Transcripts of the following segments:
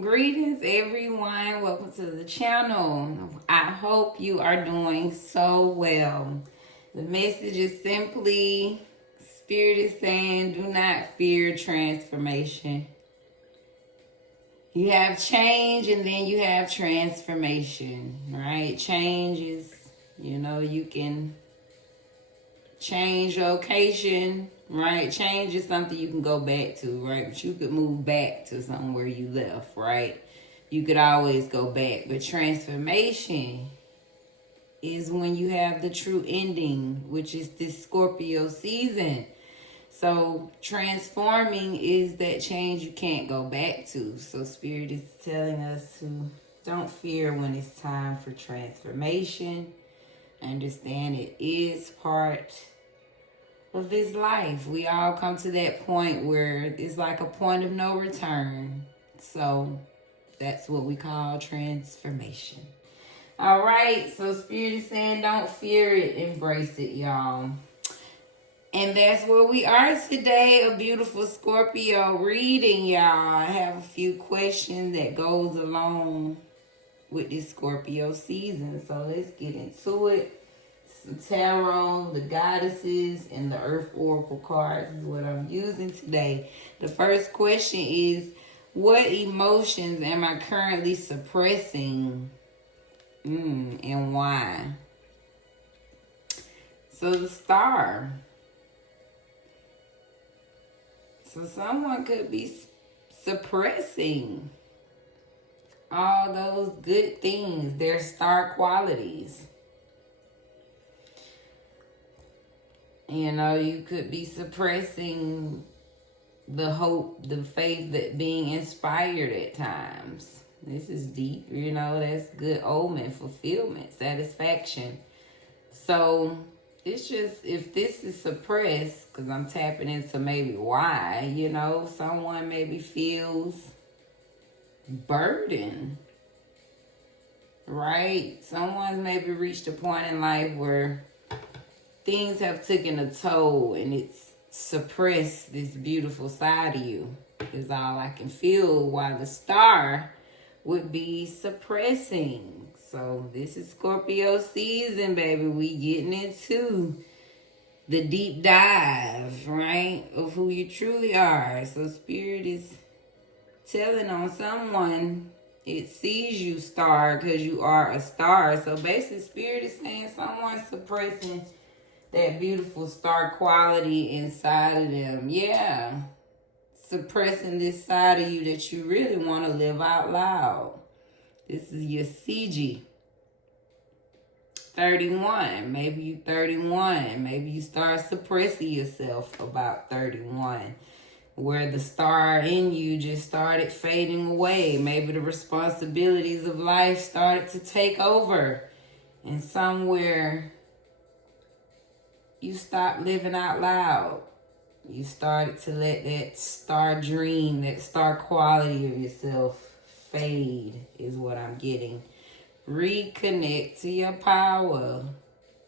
Greetings, everyone. Welcome to the channel. I hope you are doing so well. The message is simply Spirit is saying, do not fear transformation. You have change and then you have transformation, right? Change is, you can change location, right? Change is something you can go back to, right? But you could move back to somewhere you left, right? You could always go back. But transformation is when you have the true ending, which is this Scorpio season. So transforming is that change you can't go back to. So Spirit is telling us to don't fear when it's time for transformation. Understand it is part of this life. We all come to that point where it's like a point of no return. So that's what we call transformation. All right, so Spirit is saying don't fear it, embrace it, y'all. And that's where we are today, a beautiful Scorpio reading, y'all. I have a few questions that goes along with this Scorpio season. So let's get into it. Some tarot, the goddesses, and the earth oracle cards is what I'm using today. The first question is, what emotions am I currently suppressing? And why? So the star. So someone could be suppressing all those good things, their star qualities. You could be suppressing the hope, the faith, that being inspired at times. This is deep, that's good omen, fulfillment, satisfaction. So it's just, if this is suppressed, because I'm tapping into maybe why, someone maybe feels burdened, right? Someone's maybe reached a point in life where things have taken a toll and it's suppressed this beautiful side of you, is all I can feel, while the star would be suppressing. So this is Scorpio season, baby. We getting into the deep dive, right, of who you truly are. So Spirit is telling on someone, it sees you star because you are a star. So basically Spirit is saying someone's suppressing that beautiful star quality inside of them. Yeah. Suppressing this side of you that you really want to live out loud. This is your CG. 31. Maybe you 31. Maybe you start suppressing yourself about 31. Where the star in you just started fading away. Maybe the responsibilities of life started to take over. And somewhere you stopped living out loud. You started to let that star dream, that star quality of yourself fade, is what I'm getting. Reconnect to your power.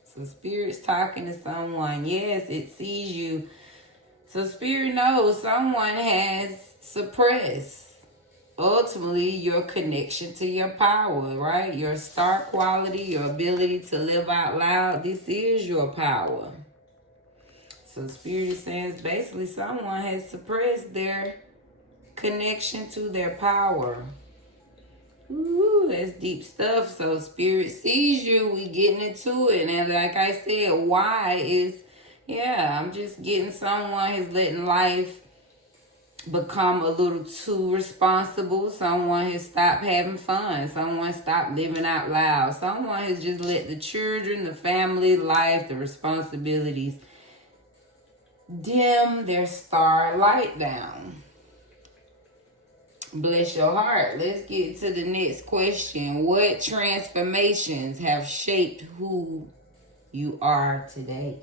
So Spirit's talking to someone. Yes, it sees you. So Spirit knows someone has suppressed, ultimately, your connection to your power, right? Your star quality, your ability to live out loud. This is your power. So Spirit is saying basically someone has suppressed their connection to their power. Ooh, that's deep stuff. So Spirit sees you. We getting into it. And like I said, why is, I'm just getting someone who's letting life become a little too responsible. Someone has stopped having fun. Someone stopped living out loud. Someone has just let the children, the family, life, the responsibilities dim their star light down. Bless your heart. Let's get to the next question. What transformations have shaped who you are today?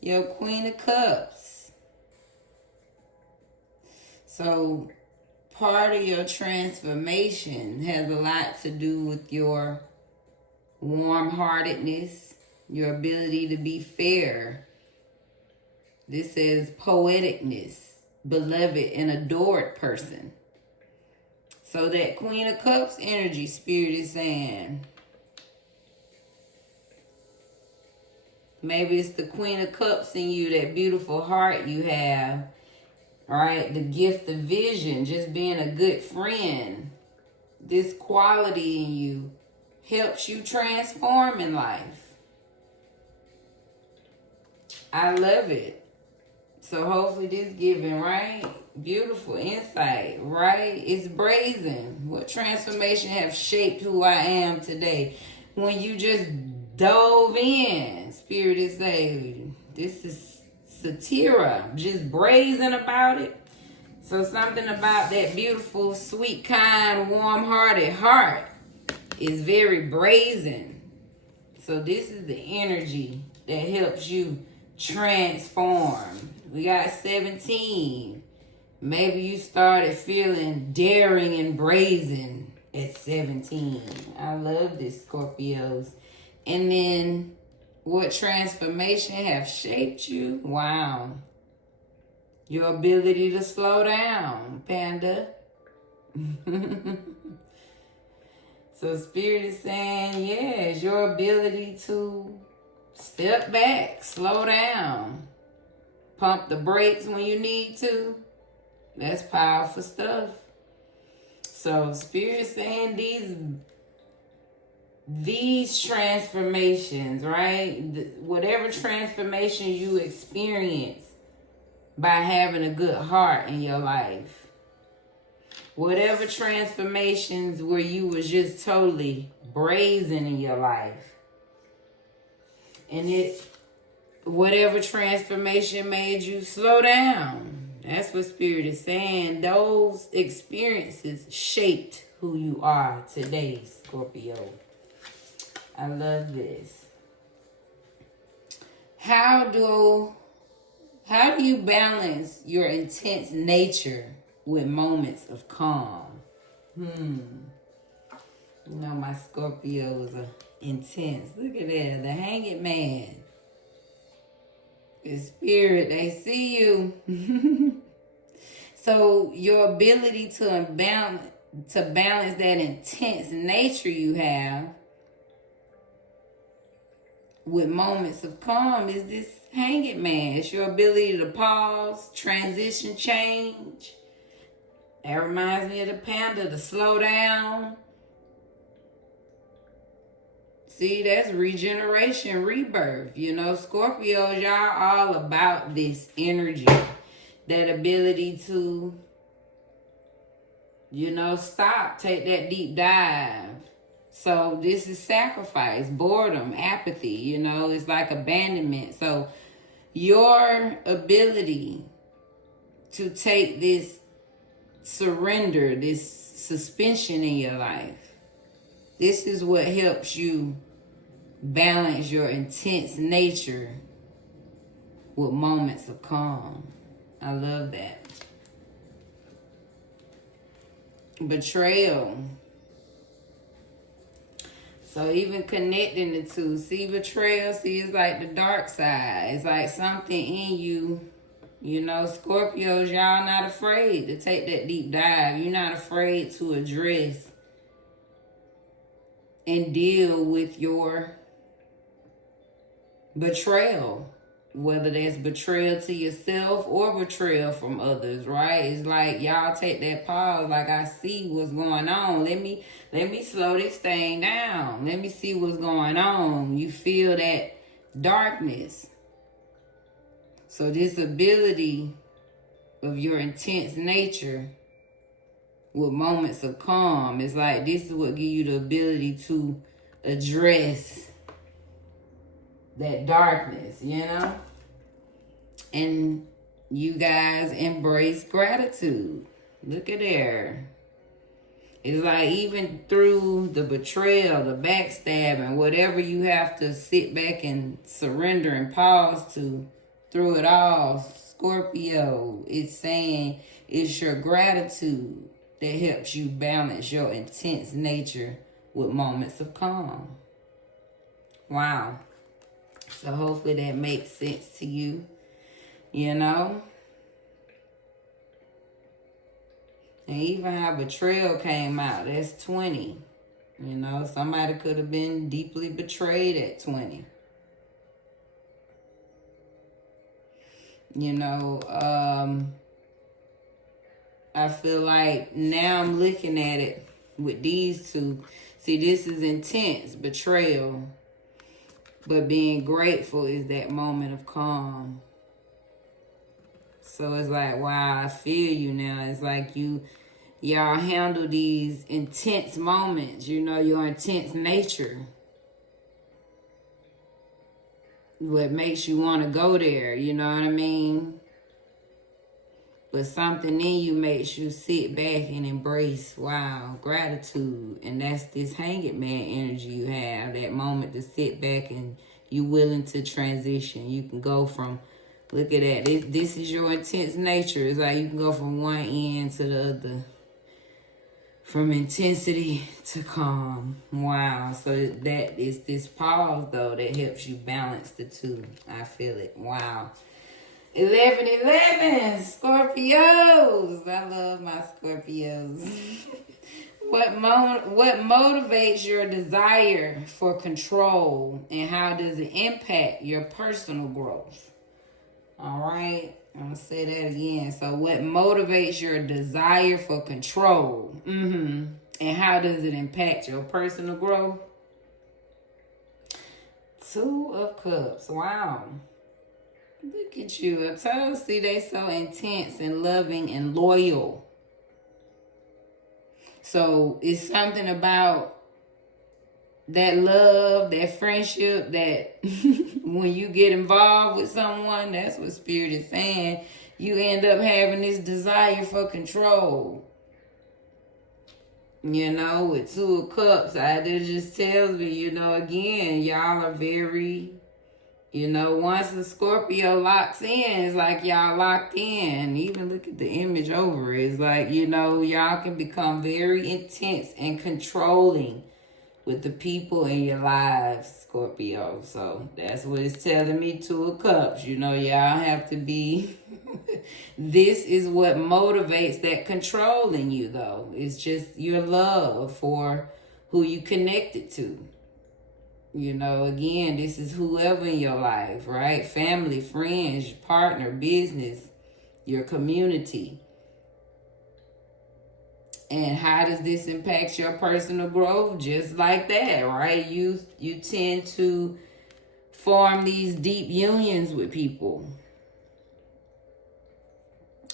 Your Queen of Cups. So part of your transformation has a lot to do with your warm-heartedness, your ability to be fair. This says poeticness, beloved and adored person. So that Queen of Cups energy, Spirit is saying, maybe it's the Queen of Cups in you, that beautiful heart you have, right? The gift of vision, just being a good friend. This quality in you helps you transform in life. I love it. So hopefully this giving, right? Beautiful insight, right? It's brazen. What transformation have shaped who I am today? When you just dove in, Spirit is saying, this is satira, just brazen about it. So something about that beautiful, sweet, kind, warm-hearted heart is very brazen. So this is the energy that helps you transform. We got 17. Maybe you started feeling daring and brazen at 17. I love this, Scorpios. And then what transformation have shaped you? Wow. Your ability to slow down, Panda. So Spirit is saying, yes, your ability to step back, slow down, pump the brakes when you need to. That's powerful stuff. So Spirit is saying these transformations, right? Whatever transformation you experience by having a good heart in your life. Whatever transformations where you was just totally brazen in your life. And whatever transformation made you slow down. That's what Spirit is saying. Those experiences shaped who you are today, Scorpio. I love this. How do you balance your intense nature with moments of calm? You know my Scorpios are intense. Look at that, the Hanged Man. The Spirit, they see you. So your ability to balance that intense nature you have with moments of calm is this Hanged Man. It's your ability to pause, transition, change. That reminds me of the Panda, to slow down. See, that's regeneration, rebirth. You know, Scorpios, y'all all about this energy. That ability to, you know, stop, take that deep dive. So this is sacrifice, boredom, apathy, you know, it's like abandonment. So your ability to take this surrender, this suspension in your life, this is what helps you balance your intense nature with moments of calm. I love that. Betrayal. So even connecting the two. See, betrayal, see, it's like the dark side. It's like something in you. You know, Scorpios, y'all not afraid to take that deep dive. You're not afraid to address and deal with your betrayal. Whether that's betrayal to yourself or betrayal from others, right? It's like y'all take that pause, like I see what's going on. Let me slow this thing down. Let me see what's going on. You feel that darkness. So this ability of your intense nature with moments of calm, it's like this is what gives you the ability to address that darkness, you know? And you guys embrace gratitude. Look at there. It's like even through the betrayal, the backstabbing, whatever you have to sit back and surrender and pause to, through it all, Scorpio, it's saying it's your gratitude that helps you balance your intense nature with moments of calm. Wow. So hopefully that makes sense to you. You know? And even how betrayal came out, that's 20. You know, somebody could have been deeply betrayed at 20. You know, I feel like now I'm looking at it with these two. See, this is intense betrayal. But being grateful is that moment of calm. So it's like, wow, I feel you now. It's like y'all handle these intense moments, you know, your intense nature. What makes you want to go there, you know what I mean? But something in you makes you sit back and embrace, wow, gratitude. And that's this hanging man energy you have, that moment to sit back and you willing to transition. You can go from, look at that, this is your intense nature. It's like you can go from one end to the other. From intensity to calm. Wow. So that is this pause, though, that helps you balance the two. I feel it. Wow. 11-11, Scorpios. I love my Scorpios. What motivates your desire for control, and how does it impact your personal growth? All right. I'm going to say that again. So what motivates your desire for control? And how does it impact your personal growth? 2 of Cups. Wow. Look at you. I told you, see, they so intense and loving and loyal. So it's something about that love, that friendship, that when you get involved with someone, that's what Spirit is saying, you end up having this desire for control. You know, with 2 of Cups, that just tells me, you know, again, y'all are very, you know, once the Scorpio locks in, it's like y'all locked in. Even look at the image over it. It's like, you know, y'all can become very intense and controlling with the people in your lives, Scorpio. So that's what it's telling me, 2 of Cups. You know, y'all have to be, this is what motivates that control in you, though. It's just your love for who you connected to. You know, again, this is whoever in your life, right? Family, friends, partner, business, your community. And how does this impact your personal growth? Just like that, right? You tend to form these deep unions with people.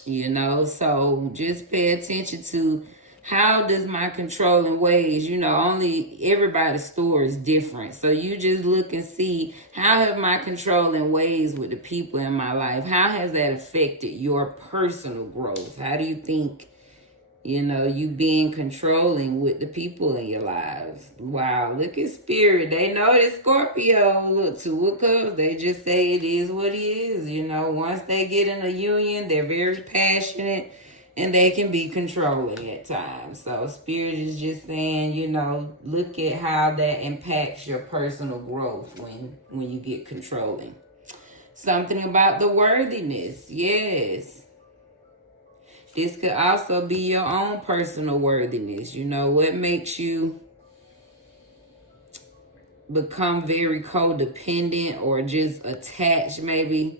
You know, so just pay attention to how does my controlling ways, you know, only everybody's story is different. So you just look and see, how have my controlling ways with the people in my life, how has that affected your personal growth? How do you think, you know, you being controlling with the people in your lives? Wow, look at Spirit. They know that Scorpio. Look, 2 of Cups, they just say it is what it is. You know, once they get in a union, they're very passionate and they can be controlling at times. So Spirit is just saying, you know, look at how that impacts your personal growth when you get controlling. Something about the worthiness. Yes. This could also be your own personal worthiness. You know, what makes you become very codependent or just attached maybe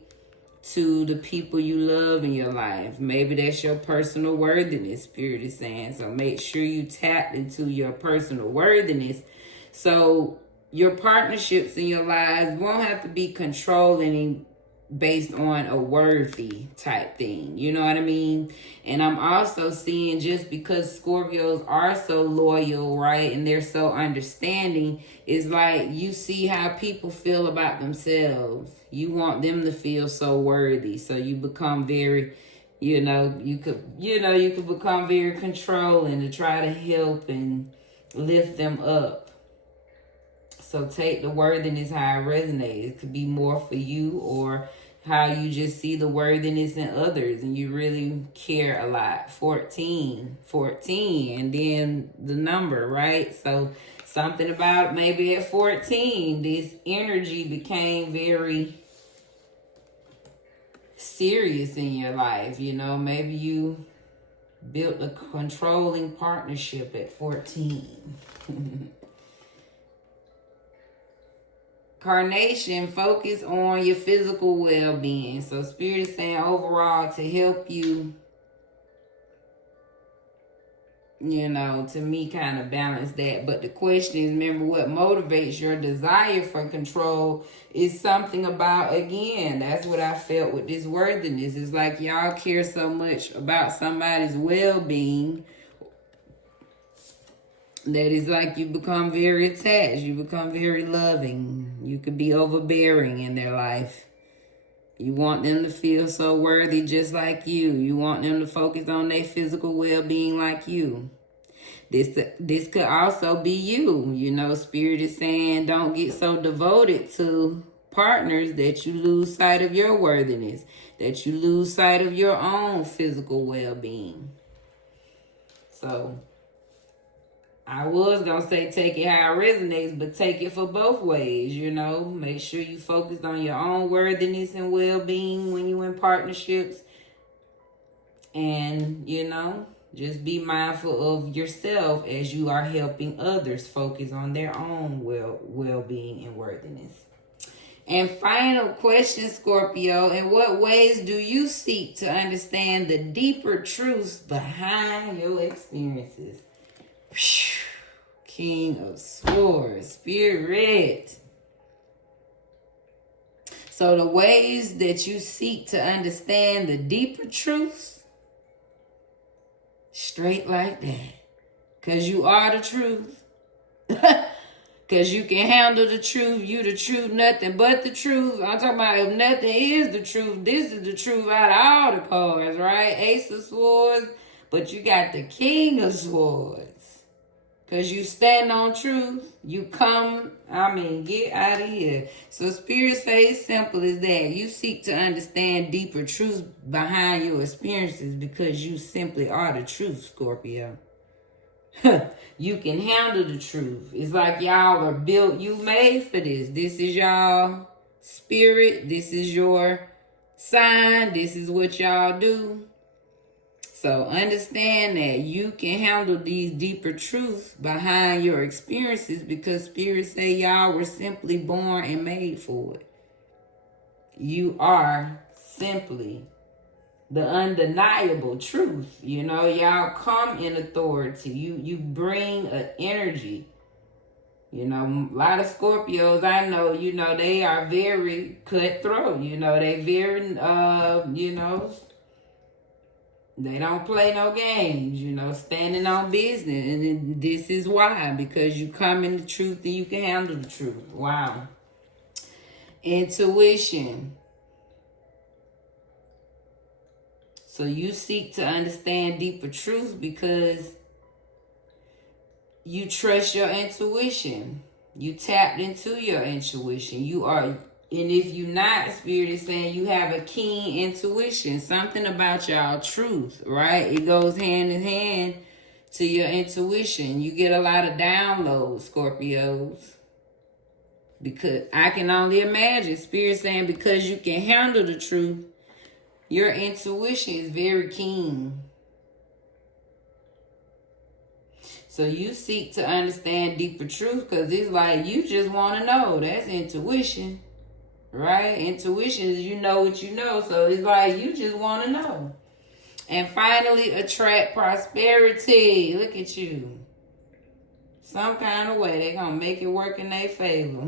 to the people you love in your life. Maybe that's your personal worthiness, Spirit is saying. So make sure you tap into your personal worthiness. So your partnerships in your lives won't have to be controlling based on a worthy type thing. You know what I mean? And I'm also seeing, just because Scorpios are so loyal, right, and they're so understanding, is like you see how people feel about themselves. You want them to feel so worthy. So you become very, you could become very controlling to try to help and lift them up. So take the worthiness how it resonates. It could be more for you, or how you just see the worthiness in others and you really care a lot. 14, and then the number, right? So something about maybe at 14, this energy became very serious in your life. You know, maybe you Built a controlling partnership at 14. Carnation, focus on your physical well-being. So Spirit is saying overall to help you, you know, to me kind of balance that. But the question is, remember, what motivates your desire for control is something about, again, that's what I felt with this worthiness. It's like y'all care so much about somebody's well-being that it's like you become very attached. You become very loving. You could be overbearing in their life. You want them to feel so worthy just like you. You want them to focus on their physical well-being like you. This could also be you. You know, Spirit is saying don't get so devoted to partners that you lose sight of your worthiness, that you lose sight of your own physical well-being. So I was going to say take it how it resonates, but take it for both ways, you know. Make sure you focus on your own worthiness and well-being when you're in partnerships. And, you know, just be mindful of yourself as you are helping others focus on their own well-being and worthiness. And final question, Scorpio, in what ways do you seek to understand the deeper truths behind your experiences? King of Swords, Spirit. So the ways that you seek to understand the deeper truths, straight like that. Because you are the truth. Because you can handle the truth. You the truth, nothing but the truth. I'm talking about if nothing is the truth, this is the truth out of all the cards, right? Ace of Swords, but you got the King of Swords. Because you stand on truth, you come, get out of here. So Spirit says it's simple as that. You seek to understand deeper truths behind your experiences because you simply are the truth, Scorpio. You can handle the truth. It's like y'all are built, you made for this. This is y'all spirit. This is your sign. This is what y'all do. So understand that you can handle these deeper truths behind your experiences because Spirit say y'all were simply born and made for it. You are simply the undeniable truth. You know, y'all come in authority. You bring an energy. You know, a lot of Scorpios I know, you know, they are very cutthroat. You know, they very, they don't play no games, you know, standing on business. And this is why, because you come in the truth and you can handle the truth. Wow. Intuition. So you seek to understand deeper truths because you trust your intuition. You tapped into your intuition. You are... And if you're not, Spirit is saying you have a keen intuition. Something about y'all truth, right? It goes hand in hand to your intuition. You get a lot of downloads, Scorpios. Because I can only imagine, Spirit saying because you can handle the truth, your intuition is very keen. So you seek to understand deeper truth because it's like you just want to know. That's intuition. Right? Intuition is you know what you know. So it's like you just want to know. And finally, attract prosperity. Look at you. Some kind of way they're going to make it work in their favor.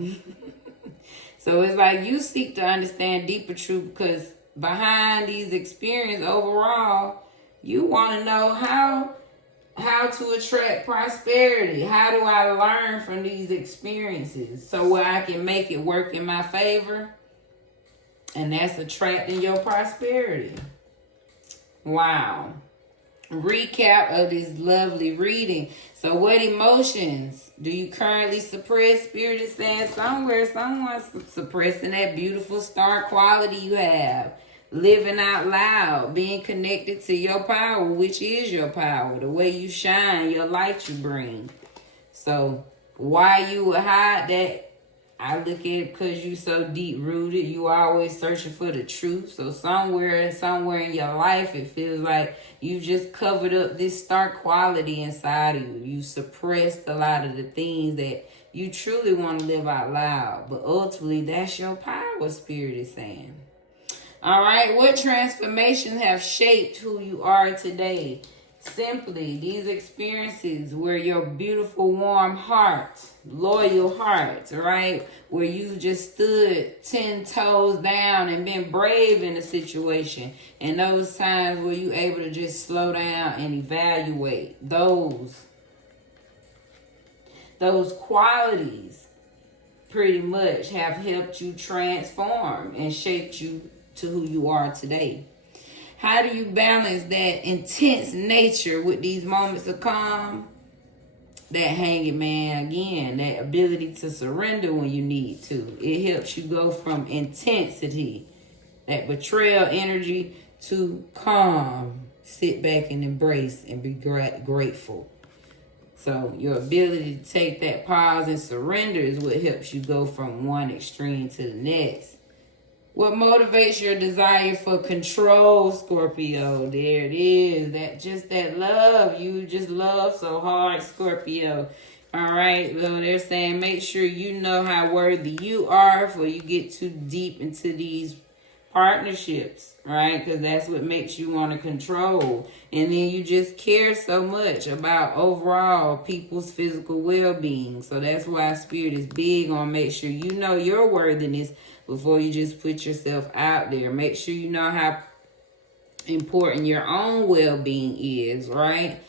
So it's like you seek to understand deeper truth because behind these experiences overall, you want to know how to attract prosperity. How do I learn from these experiences so where I can make it work in my favor? And that's attracting your prosperity. Wow. Recap of this lovely reading. So what emotions do you currently suppress? Spirit is saying somewhere, someone's suppressing that beautiful star quality you have. Living out loud, being connected to your power, which is your power, the way you shine, your light you bring. So why you would hide that I look at it because you so deep rooted, you always searching for the truth. So somewhere in your life, it feels like you just covered up this stark quality inside of you. You suppressed a lot of the things that you truly want to live out loud. But ultimately, that's your power, Spirit is saying. All right, what transformations have shaped who you are today? Simply, these experiences where your beautiful, warm heart, loyal heart, right? Where you just stood 10 toes down and been brave in a situation. And those times where you able to just slow down and evaluate those qualities pretty much have helped you transform and shaped you to who you are today. How do you balance that intense nature with these moments of calm? That hanging man, again, that ability to surrender when you need to. It helps you go from intensity, that betrayal energy, to calm. Sit back and embrace and be grateful. So your ability to take that pause and surrender is what helps you go from one extreme to the next. What motivates your desire for control, Scorpio? There it is. That love. You just love so hard, Scorpio. All right. So they're saying make sure you know how worthy you are before you get too deep into these partnerships, right? Because that's what makes you want to control. And then you just care so much about overall people's physical well-being. So that's why Spirit is big on make sure you know your worthiness before you just put yourself out there. Make sure you know how important your own well-being is, right?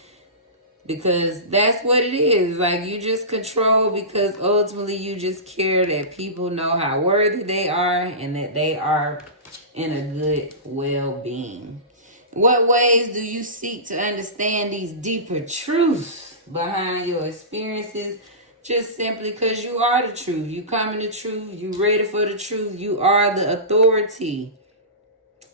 Because that's what it is. Like, you just control because ultimately you just care that people know how worthy they are and that they are in a good well-being. What ways do you seek to understand these deeper truths behind your experiences? Just simply because you are the truth. You come in the truth. You ready for the truth. You are the authority.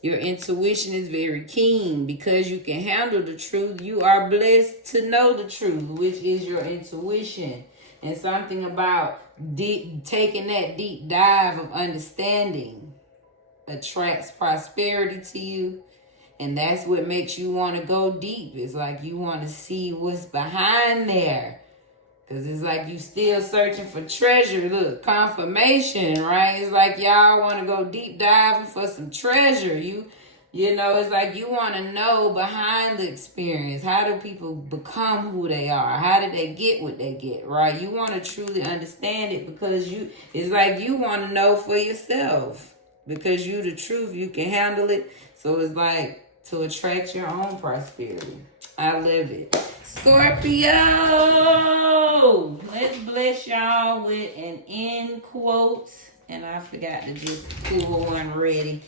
Your intuition is very keen because you can handle the truth. You are blessed to know the truth, which is your intuition. And something about taking that deep dive of understanding attracts prosperity to you. And that's what makes you want to go deep. It's like you want to see what's behind there. Because it's like you still searching for treasure. Look, confirmation, right? It's like y'all want to go deep diving for some treasure. You know, it's like you want to know behind the experience. How do people become who they are? How did they get what they get, right? You want to truly understand it because it's like you want to know for yourself. Because you the truth, you can handle it. So it's like to attract your own prosperity. I love it. Scorpio, let's bless y'all with an end quote. And I forgot to just pull one ready.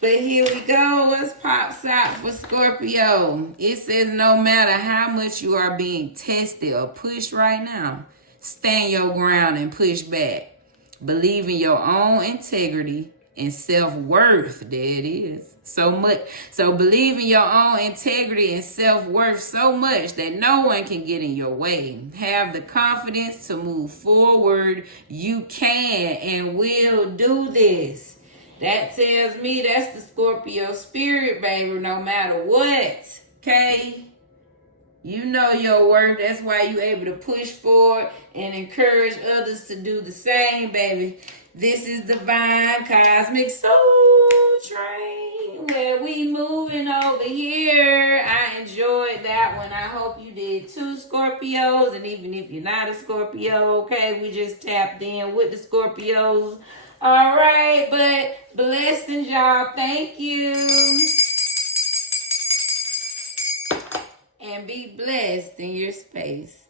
But here we go. Let's pop out for Scorpio. It says no matter how much you are being tested or pushed right now, stand your ground and push back. Believe in your own integrity and self-worth. There it is. So believe in your own integrity and self-worth so much that no one can get in your way. Have the confidence to move forward. You can and will do this. That tells me that's the Scorpio spirit, baby, no matter what. Okay? You know your worth. That's why you able to push forward and encourage others to do the same, baby. This is Divine Cosmic Soul Train, where we moving over here. I enjoyed that one. I hope you did too, Scorpios. And even if you're not a Scorpio, okay, we just tapped in with the Scorpios. All right, but blessings, y'all. Thank you. And be blessed in your space.